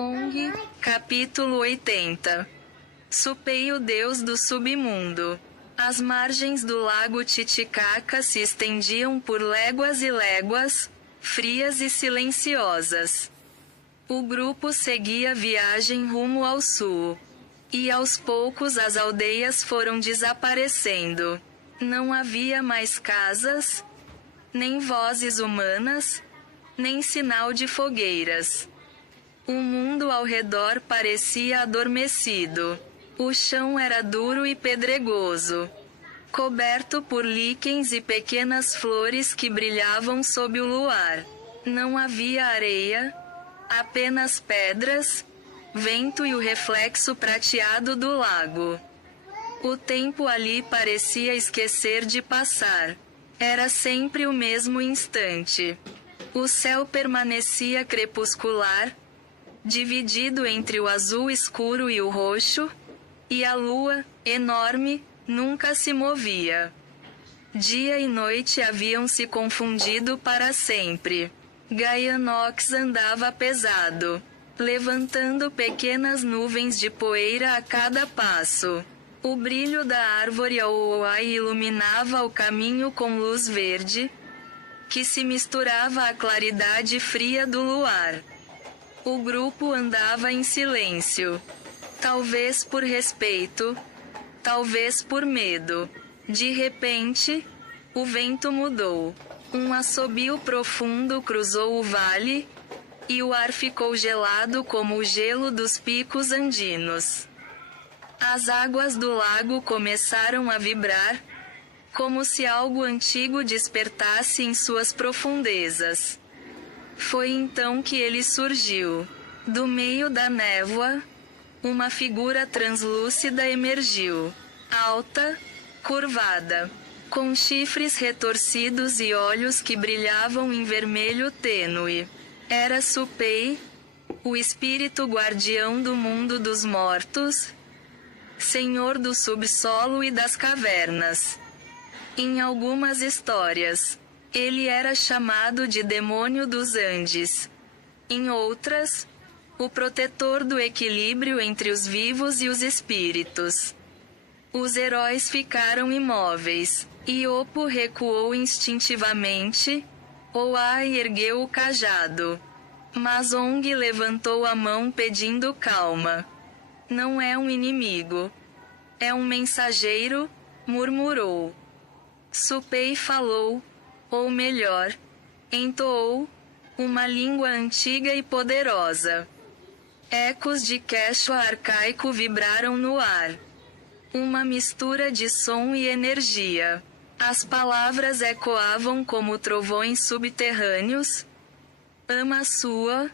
ONG, capítulo 80. Supei, o deus do submundo. As margens do lago Titicaca se estendiam por léguas e léguas, frias e silenciosas. O grupo seguia viagem rumo ao sul. E aos poucos as aldeias foram desaparecendo. Não havia mais casas, nem vozes humanas, nem sinal de fogueiras. O mundo ao redor parecia adormecido. O chão era duro e pedregoso, coberto por líquens e pequenas flores que brilhavam sob o luar. Não havia areia, apenas pedras, vento e o reflexo prateado do lago. O tempo ali parecia esquecer de passar. Era sempre o mesmo instante. O céu permanecia crepuscular, dividido entre o azul escuro e o roxo, e a lua, enorme, nunca se movia. Dia e noite haviam se confundido para sempre. Gaianox andava pesado, levantando pequenas nuvens de poeira a cada passo. O brilho da árvore Auoai iluminava o caminho com luz verde, que se misturava à claridade fria do luar. O grupo andava em silêncio. Talvez por respeito, talvez por medo. De repente, o vento mudou. Um assobio profundo cruzou o vale, e o ar ficou gelado como o gelo dos picos andinos. As águas do lago começaram a vibrar, como se algo antigo despertasse em suas profundezas. Foi então que ele surgiu. Do meio da névoa, uma figura translúcida emergiu. Alta, curvada, com chifres retorcidos e olhos que brilhavam em vermelho tênue. Era Supei, o espírito guardião do mundo dos mortos, senhor do subsolo e das cavernas. Em algumas histórias, ele era chamado de demônio dos Andes. Em outras, o protetor do equilíbrio entre os vivos e os espíritos. Os heróis ficaram imóveis. Iopo recuou instintivamente. Oai ergueu o cajado. Mas Ong levantou a mão pedindo calma. Não é um inimigo. É um mensageiro, murmurou. Supei falou, ou melhor, entoou, uma língua antiga e poderosa. Ecos de quechua arcaico vibraram no ar. Uma mistura de som e energia. As palavras ecoavam como trovões subterrâneos. Ama sua,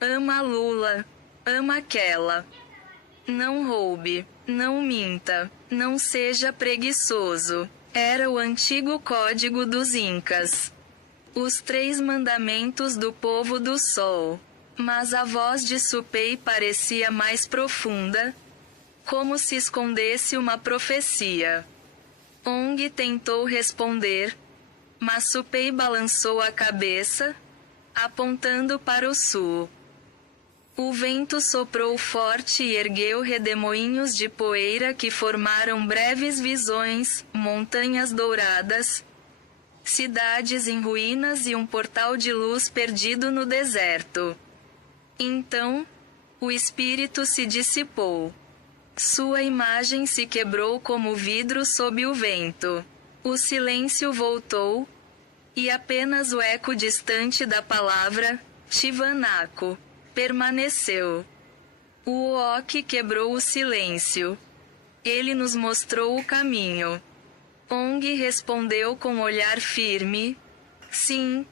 ama Lula, ama aquela. Não roube, não minta, não seja preguiçoso. Era o antigo código dos Incas. Os 3 mandamentos do povo do sol. Mas a voz de Supei parecia mais profunda, como se escondesse uma profecia. Ong tentou responder, mas Supei balançou a cabeça, apontando para o sul. O vento soprou forte e ergueu redemoinhos de poeira que formaram breves visões, montanhas douradas, cidades em ruínas e um portal de luz perdido no deserto. Então, o espírito se dissipou. Sua imagem se quebrou como vidro sob o vento. O silêncio voltou, e apenas o eco distante da palavra, Tiwanaku, permaneceu. O Uok quebrou o silêncio. Ele nos mostrou o caminho. Ong respondeu com olhar firme, sim,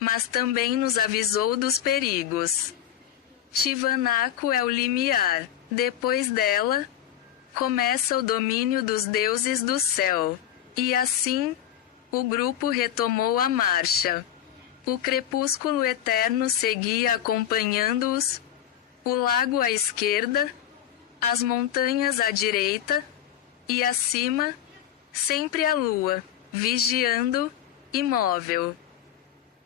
mas também nos avisou dos perigos. Tiwanaku é o limiar. Depois dela, começa o domínio dos deuses do céu. E assim, o grupo retomou a marcha. O crepúsculo eterno seguia acompanhando-os, o lago à esquerda, as montanhas à direita, e acima, sempre a lua, vigiando, imóvel.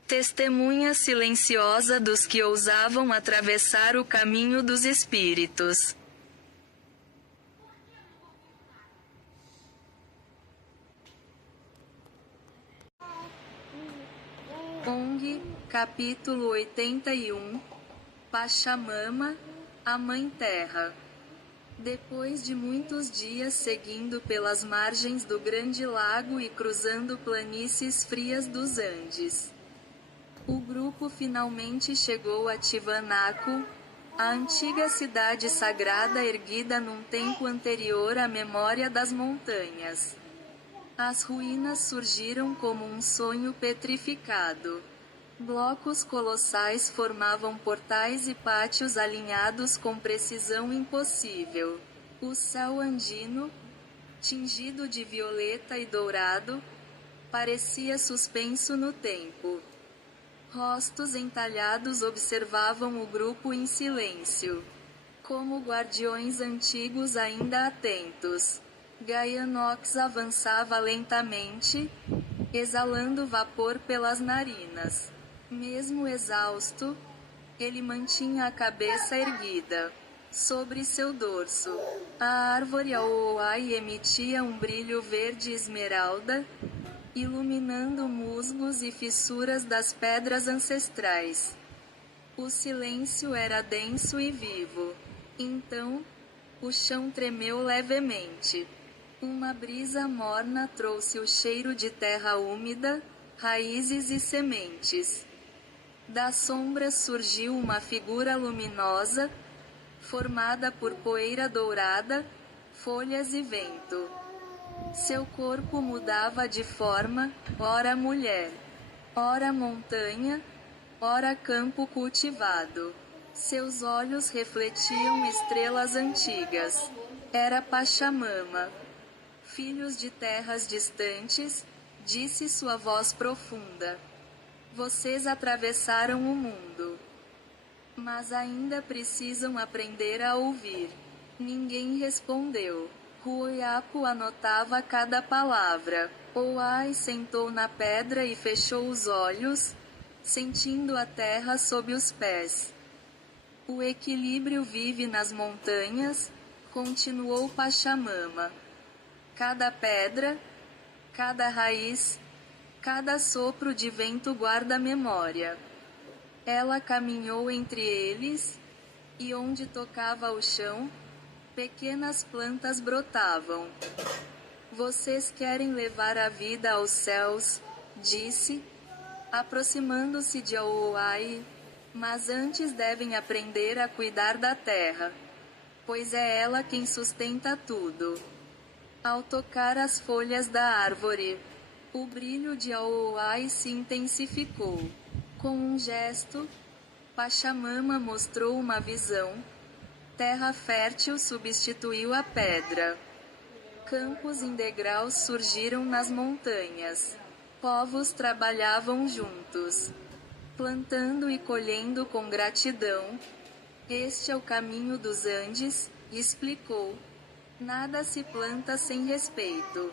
Testemunha silenciosa dos que ousavam atravessar o caminho dos espíritos. ONG, capítulo 81, Pachamama, a Mãe Terra. Depois de muitos dias seguindo pelas margens do grande lago e cruzando planícies frias dos Andes, o grupo finalmente chegou a Tiwanaku, a antiga cidade sagrada erguida num tempo anterior à memória das montanhas. As ruínas surgiram como um sonho petrificado. Blocos colossais formavam portais e pátios alinhados com precisão impossível. O céu andino, tingido de violeta e dourado, parecia suspenso no tempo. Rostos entalhados observavam o grupo em silêncio, como guardiões antigos ainda atentos. Gaianox avançava lentamente, exalando vapor pelas narinas. Mesmo exausto, ele mantinha a cabeça erguida. Sobre seu dorso, a árvore Aoai emitia um brilho verde esmeralda, iluminando musgos e fissuras das pedras ancestrais. O silêncio era denso e vivo. Então, o chão tremeu levemente. Uma brisa morna trouxe o cheiro de terra úmida, raízes e sementes. Das sombras surgiu uma figura luminosa, formada por poeira dourada, folhas e vento. Seu corpo mudava de forma, ora mulher, ora montanha, ora campo cultivado. Seus olhos refletiam estrelas antigas. Era Pachamama. Filhos de terras distantes, disse sua voz profunda. Vocês atravessaram o mundo. Mas ainda precisam aprender a ouvir. Ninguém respondeu. Ruoyapu anotava cada palavra. Oai sentou na pedra e fechou os olhos, sentindo a terra sob os pés. O equilíbrio vive nas montanhas, continuou Pachamama. Cada pedra, cada raiz, cada sopro de vento guarda memória. Ela caminhou entre eles, e onde tocava o chão, pequenas plantas brotavam. Vocês querem levar a vida aos céus, disse, aproximando-se de Aoai, mas antes devem aprender a cuidar da terra, pois é ela quem sustenta tudo. Ao tocar as folhas da árvore, o brilho de Aoai se intensificou. Com um gesto, Pachamama mostrou uma visão. Terra fértil substituiu a pedra. Campos em degraus surgiram nas montanhas. Povos trabalhavam juntos, plantando e colhendo com gratidão. Este é o caminho dos Andes, explicou. Nada se planta sem respeito.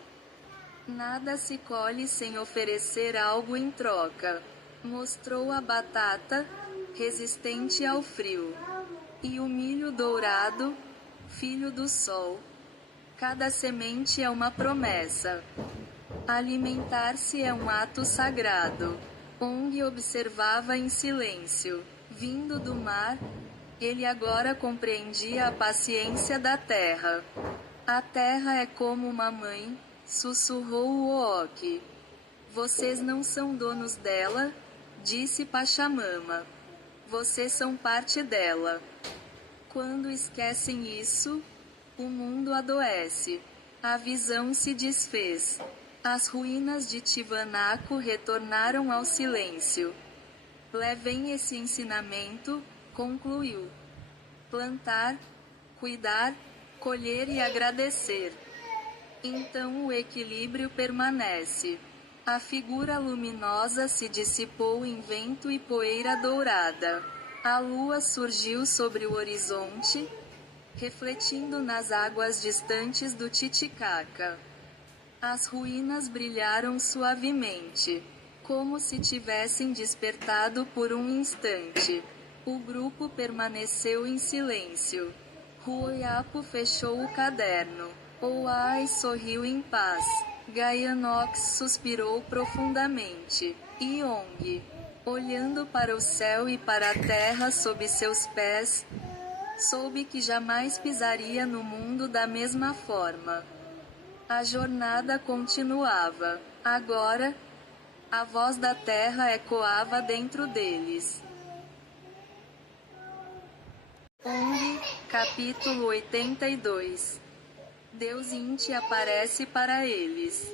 Nada se colhe sem oferecer algo em troca. Mostrou a batata, resistente ao frio. E o milho dourado, filho do sol. Cada semente é uma promessa. Alimentar-se é um ato sagrado. Ong observava em silêncio. Vindo do mar, ele agora compreendia a paciência da terra. A terra é como uma mãe, sussurrou o Ooki. Vocês não são donos dela, disse Pachamama. Vocês são parte dela. Quando esquecem isso, o mundo adoece. A visão se desfez. As ruínas de Tiwanaku retornaram ao silêncio. Levem esse ensinamento, concluiu. Plantar, cuidar, colher e agradecer. Então o equilíbrio permanece. A figura luminosa se dissipou em vento e poeira dourada. A lua surgiu sobre o horizonte, refletindo nas águas distantes do Titicaca. As ruínas brilharam suavemente, como se tivessem despertado por um instante. O grupo permaneceu em silêncio. Ruoyapo fechou o caderno. Oai sorriu em paz. Gaianox suspirou profundamente. Yong, olhando para o céu e para a terra sob seus pés, soube que jamais pisaria no mundo da mesma forma. A jornada continuava. Agora, a voz da terra ecoava dentro deles. Capítulo 82. Deus Inti aparece para eles.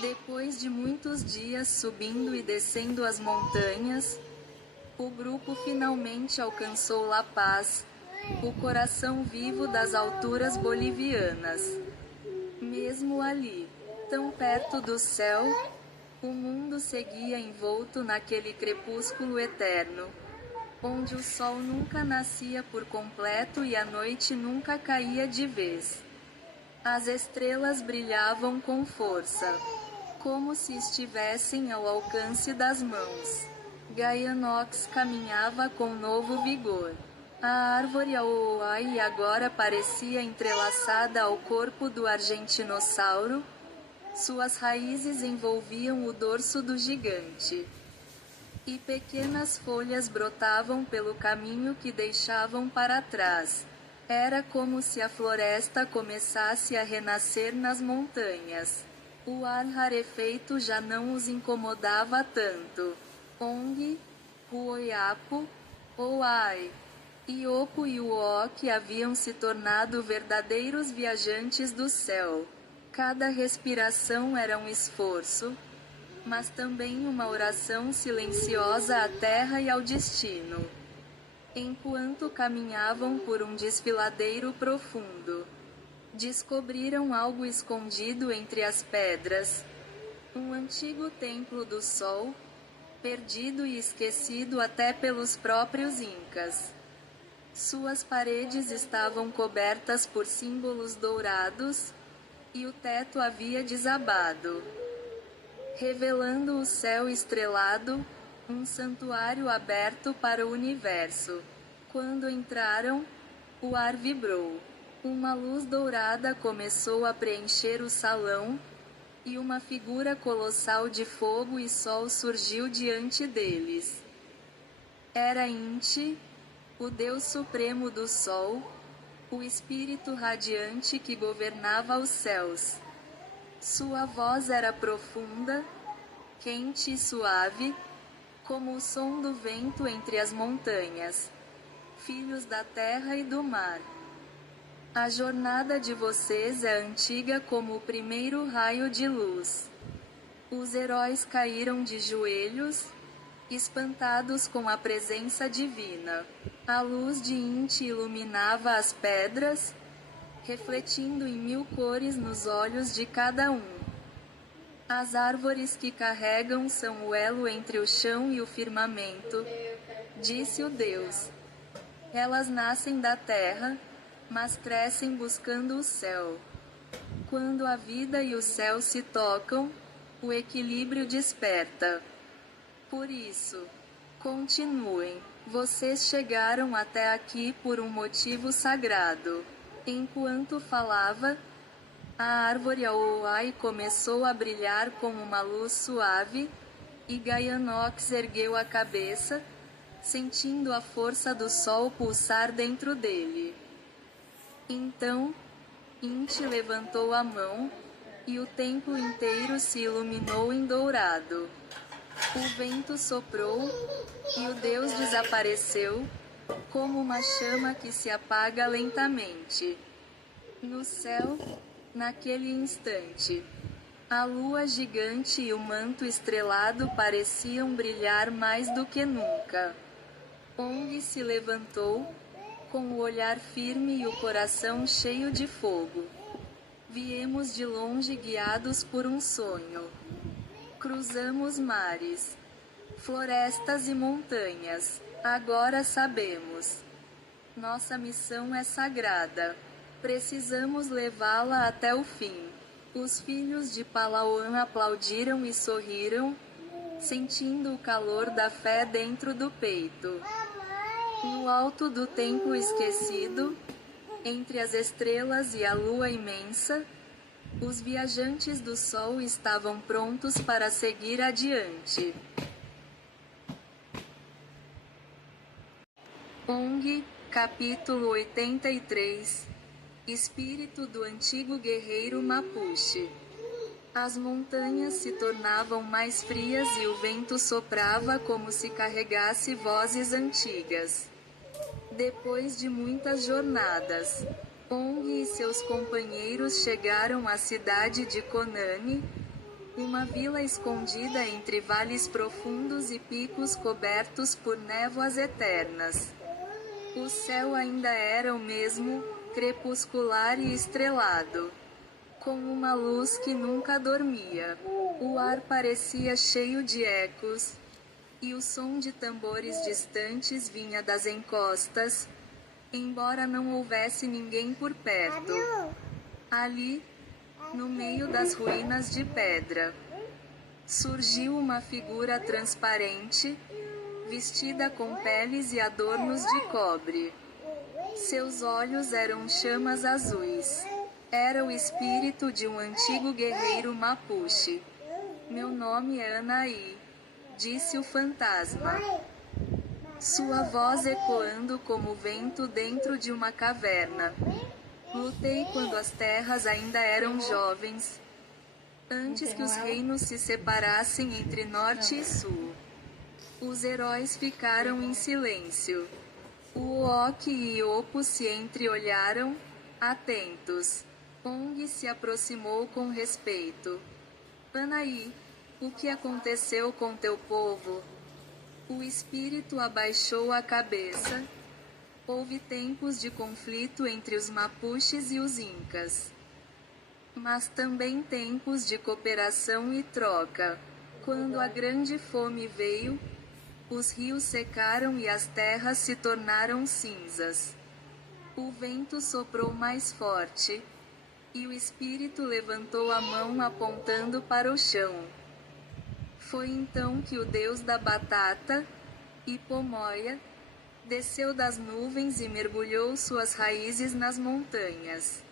Depois de muitos dias subindo e descendo as montanhas, o grupo finalmente alcançou La Paz, o coração vivo das alturas bolivianas. Mesmo ali, tão perto do céu, o mundo seguia envolto naquele crepúsculo eterno, onde o sol nunca nascia por completo e a noite nunca caía de vez. As estrelas brilhavam com força, como se estivessem ao alcance das mãos. Gaianox caminhava com novo vigor. A árvore Aoai agora parecia entrelaçada ao corpo do argentinossauro. Suas raízes envolviam o dorso do gigante. E pequenas folhas brotavam pelo caminho que deixavam para trás. Era como se a floresta começasse a renascer nas montanhas. O ar rarefeito já não os incomodava tanto. Ong, Ruoyapo, Oai, Iopo e Uok haviam se tornado verdadeiros viajantes do céu. Cada respiração era um esforço, mas também uma oração silenciosa à terra e ao destino. Enquanto caminhavam por um desfiladeiro profundo, descobriram algo escondido entre as pedras. Um antigo templo do sol, perdido e esquecido até pelos próprios incas. Suas paredes estavam cobertas por símbolos dourados, e o teto havia desabado, revelando o céu estrelado, um santuário aberto para o universo. Quando entraram, o ar vibrou. Uma luz dourada começou a preencher o salão, e uma figura colossal de fogo e sol surgiu diante deles. Era Inti, o Deus Supremo do Sol, o espírito radiante que governava os céus. Sua voz era profunda, quente e suave, como o som do vento entre as montanhas. Filhos da terra e do mar, a jornada de vocês é antiga como o primeiro raio de luz. Os heróis caíram de joelhos, espantados com a presença divina. A luz de Inti iluminava as pedras, refletindo em 1000 cores nos olhos de cada um. As árvores que carregam são o elo entre o chão e o firmamento, disse o Deus. Elas nascem da terra, mas crescem buscando o céu. Quando a vida e o céu se tocam, o equilíbrio desperta. Por isso, continuem. Vocês chegaram até aqui por um motivo sagrado. Enquanto falava, a árvore Aoai começou a brilhar com uma luz suave, e Gaianox ergueu a cabeça, sentindo a força do sol pulsar dentro dele. Então, Inti levantou a mão, e o templo inteiro se iluminou em dourado. O vento soprou, e o Deus desapareceu, como uma chama que se apaga lentamente. No céu, naquele instante, a lua gigante e o manto estrelado pareciam brilhar mais do que nunca. Ong se levantou, com o olhar firme e o coração cheio de fogo. Viemos de longe guiados por um sonho. Cruzamos mares, florestas e montanhas. Agora sabemos. Nossa missão é sagrada. Precisamos levá-la até o fim. Os filhos de Palauan aplaudiram e sorriram, sentindo o calor da fé dentro do peito. No alto do tempo esquecido, entre as estrelas e a lua imensa, os viajantes do sol estavam prontos para seguir adiante. ONG, capítulo 83. Espírito do antigo guerreiro Mapuche. As montanhas se tornavam mais frias e o vento soprava como se carregasse vozes antigas. Depois de muitas jornadas, ONG e seus companheiros chegaram à cidade de Conani, uma vila escondida entre vales profundos e picos cobertos por névoas eternas. O céu ainda era o mesmo, crepuscular e estrelado, com uma luz que nunca dormia. O ar parecia cheio de ecos, e o som de tambores distantes vinha das encostas, embora não houvesse ninguém por perto. Ali, no meio das ruínas de pedra, surgiu uma figura transparente, vestida com peles e adornos de cobre. Seus olhos eram chamas azuis. Era o espírito de um antigo guerreiro Mapuche. Meu nome é Anaí, disse o fantasma. Sua voz ecoando como vento dentro de uma caverna. Lutei quando as terras ainda eram jovens, antes que os reinos se separassem entre norte e sul. Os heróis ficaram em silêncio. O Oki e Iopo se entreolharam, atentos. ONG se aproximou com respeito. Anaí, o que aconteceu com teu povo? O espírito abaixou a cabeça. Houve tempos de conflito entre os Mapuches e os Incas, mas também tempos de cooperação e troca. Quando a grande fome veio, os rios secaram e as terras se tornaram cinzas. O vento soprou mais forte, e o espírito levantou a mão apontando para o chão. Foi então que o deus da batata, Ipomoia, desceu das nuvens e mergulhou suas raízes nas montanhas.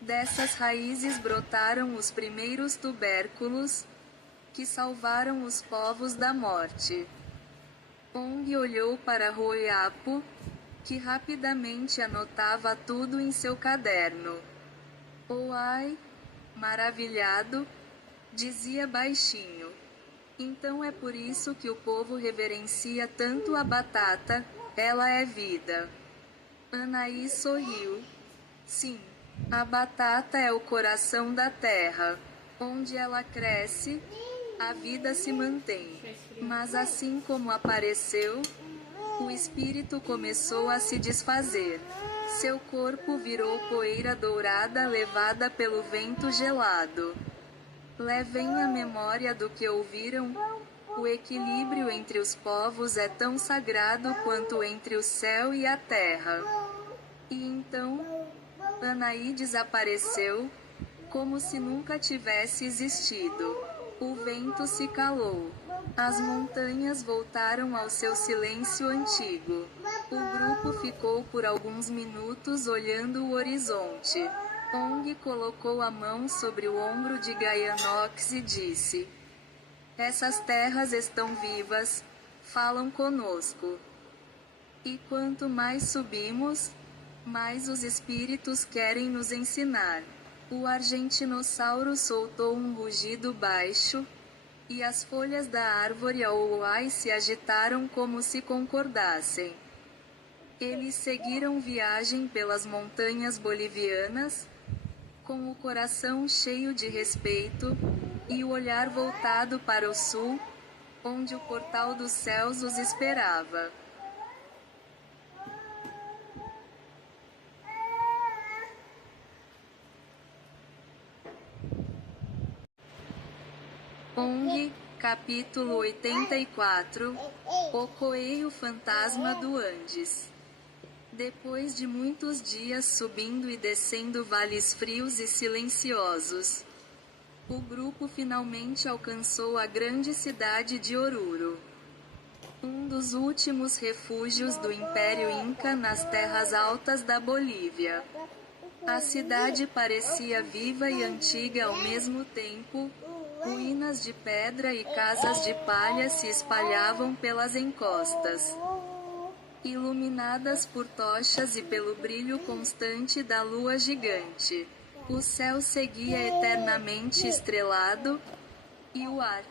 Dessas raízes brotaram os primeiros tubérculos, que salvaram os povos da morte. ONG olhou para Roiapo, que rapidamente anotava tudo em seu caderno. Ai, maravilhado, dizia baixinho. Então é por isso que o povo reverencia tanto a batata, ela é vida. Anaí sorriu. Sim, a batata é o coração da terra. Onde ela cresce, a vida se mantém. Mas assim como apareceu, o espírito começou a se desfazer. Seu corpo virou poeira dourada levada pelo vento gelado. Levem a memória do que ouviram. O equilíbrio entre os povos é tão sagrado quanto entre o céu e a terra. E então, Anaí desapareceu, como se nunca tivesse existido. O vento se calou. As montanhas voltaram ao seu silêncio antigo. O grupo ficou por alguns minutos olhando o horizonte. ONG colocou a mão sobre o ombro de Gaianox e disse: essas terras estão vivas, falam conosco. E quanto mais subimos, mais os espíritos querem nos ensinar. O argentinossauro soltou um rugido baixo, e as folhas da árvore Auai se agitaram como se concordassem. Eles seguiram viagem pelas montanhas bolivianas, com o coração cheio de respeito, e o olhar voltado para o sul, onde o portal dos céus os esperava. ONG, capítulo 84, O Coelho Fantasma do Andes. Depois de muitos dias subindo e descendo vales frios e silenciosos, O grupo finalmente alcançou a grande cidade de Oruro, um dos últimos refúgios do Império Inca nas terras altas da Bolívia. A cidade parecia viva e antiga ao mesmo tempo. Ruínas de pedra e casas de palha se espalhavam pelas encostas, iluminadas por tochas e pelo brilho constante da lua gigante. O céu seguia eternamente estrelado, e o ar,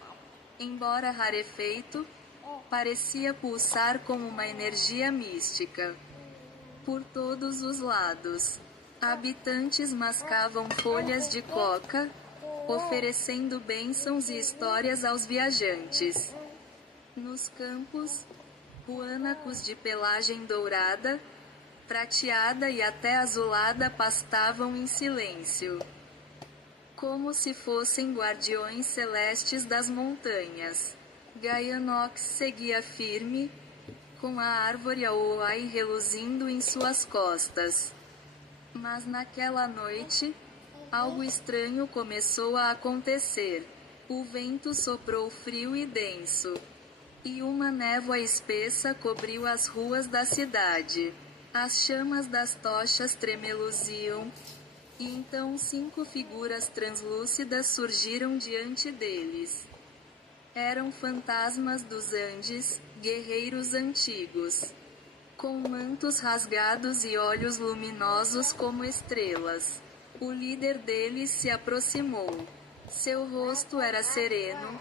embora rarefeito, parecia pulsar com uma energia mística. Por todos os lados, habitantes mascavam folhas de coca, oferecendo bênçãos e histórias aos viajantes. Nos campos, guanacos de pelagem dourada, prateada e até azulada pastavam em silêncio, como se fossem guardiões celestes das montanhas. Gaianox seguia firme, com a árvore Aoai reluzindo em suas costas. Mas naquela noite, algo estranho começou a acontecer. O vento soprou frio e denso, e uma névoa espessa cobriu as ruas da cidade. As chamas das tochas tremeluziam, e então 5 figuras translúcidas surgiram diante deles. Eram fantasmas dos Andes, guerreiros antigos, com mantos rasgados e olhos luminosos como estrelas. O líder deles se aproximou. Seu rosto era sereno,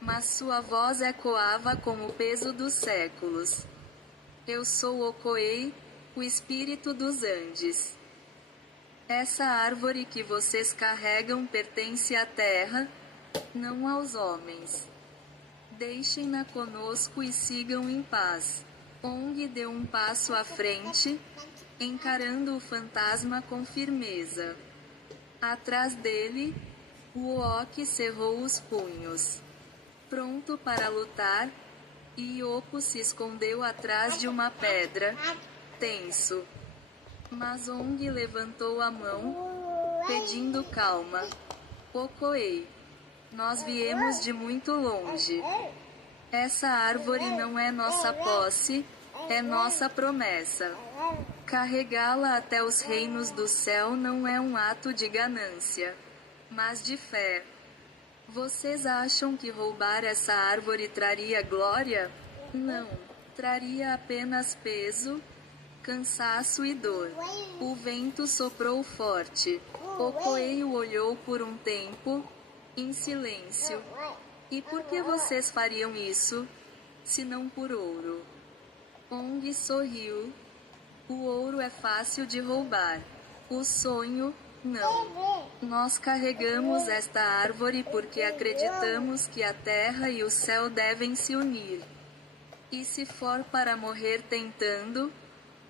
mas sua voz ecoava com o peso dos séculos. Eu sou Okoei, o espírito dos Andes. Essa árvore que vocês carregam pertence à terra, não aos homens. Deixem-na conosco e sigam em paz. Ong deu um passo à frente, encarando o fantasma com firmeza. Atrás dele, o Oki cerrou os punhos, pronto para lutar, e Iopo se escondeu atrás de uma pedra, tenso. Mas Ong levantou a mão, pedindo calma. Okoei, nós viemos de muito longe. Essa árvore não é nossa posse, é nossa promessa. Carregá-la até os reinos do céu não é um ato de ganância, mas de fé. Vocês acham que roubar essa árvore traria glória? Não, traria apenas peso, cansaço e dor. O vento soprou forte. O coelho olhou por um tempo, em silêncio. E por que vocês fariam isso, se não por ouro? Ong sorriu. O ouro é fácil de roubar. O sonho, não. Nós carregamos esta árvore porque acreditamos que a terra e o céu devem se unir. E se for para morrer tentando,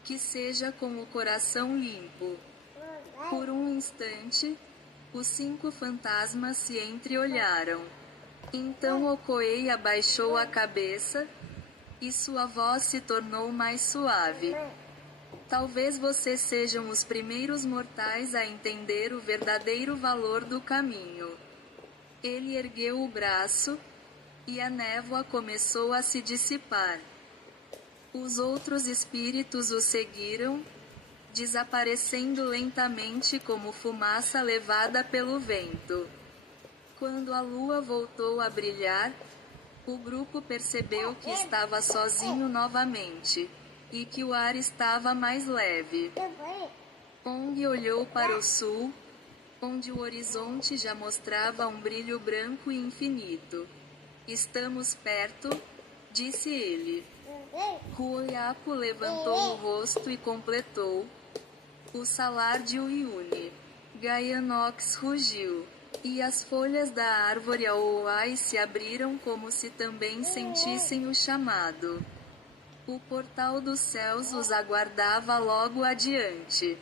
que seja com o coração limpo. Por um instante, os 5 fantasmas se entreolharam. Então Okoei abaixou a cabeça, e sua voz se tornou mais suave. Talvez vocês sejam os primeiros mortais a entender o verdadeiro valor do caminho. Ele ergueu o braço, e a névoa começou a se dissipar. Os outros espíritos o seguiram, desaparecendo lentamente como fumaça levada pelo vento. Quando a lua voltou a brilhar, o grupo percebeu que estava sozinho novamente, e que o ar estava mais leve. Ong olhou para o sul, onde o horizonte já mostrava um brilho branco e infinito. Estamos perto, disse ele. Ruoyapo levantou o rosto e completou. O salar de Uyuni. Gaianox rugiu. E as folhas da árvore Aoai se abriram como se também sentissem o chamado. O portal dos céus os aguardava logo adiante.